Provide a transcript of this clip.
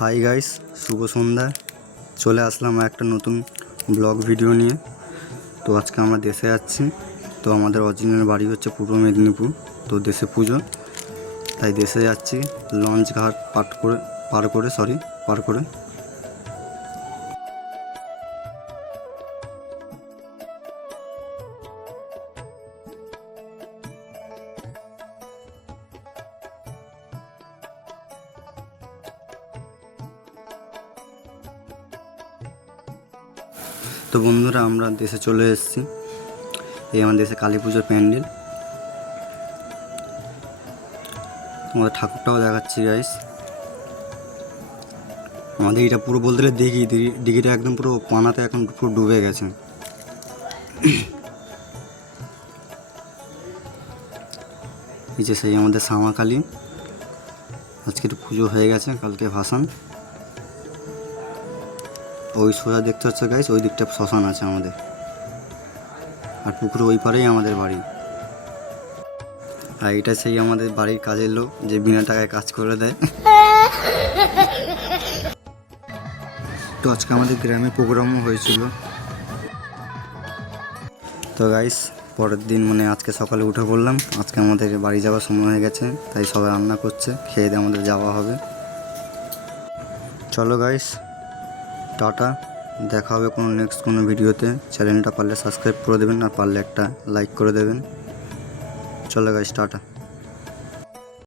Hi guys, শুভ সন্ধ্যা। চলে আসলাম একটা নতুন ব্লগ ভিডিও নিয়ে। তো আজকে আমরা দেশে যাচ্ছি। তো আমাদের অরিজিনাল বাড়ি হচ্ছে পূর্ব মেদিনীপুর। তো দেশে পুজো, তাই দেশে যাচ্ছি লঞ্চ ঘাট পার করে। তো বন্ধুরা, আমরা দেশে চলে এসেছি। এই আমাদের দেশে কালী পুজোর প্যান্ডেল। তোমাদের ঠাকুরটাও দেখাচ্ছি গাইস। আমাদের এটা পুরো বলতে গেলে দিঘিটা একদম পুরো পানাতে এখন পুরো ডুবে গেছে। এই যে সেই আমাদের শ্যামাকালী। আজকে একটু পুজো হয়ে গেছে, কালকে ভাসান। ওই সোজা দেখতে হচ্ছে গাইস, ওই দিকটা শ্মশান আছে আমাদের, আর পুকুরে ওই পারেই আমাদের বাড়ি। আর এটা সেই আমাদের বাড়ির কাজের লোক, যে বিনা টাকায় কাজ করে দেয়। তো আজকে আমাদের গ্রামে প্রোগ্রামও হয়েছিল। তো গাইস, পরের দিন মানে আজকে সকালে উঠে পড়লাম। আজকে আমাদের বাড়ি যাওয়ার সময় হয়ে গেছে, তাই সবাই রান্না করছে, খেয়ে দিয়ে আমাদের যাওয়া হবে। চলো গাইস, টাটা। দেখা হবে কোনো নেক্সট কোনো ভিডিওতে। চ্যানেলটা পারলে সাবস্ক্রাইব করে দেবেন, আর পারলে একটা লাইক করে দেবেন। চলো গাইস, টাটা।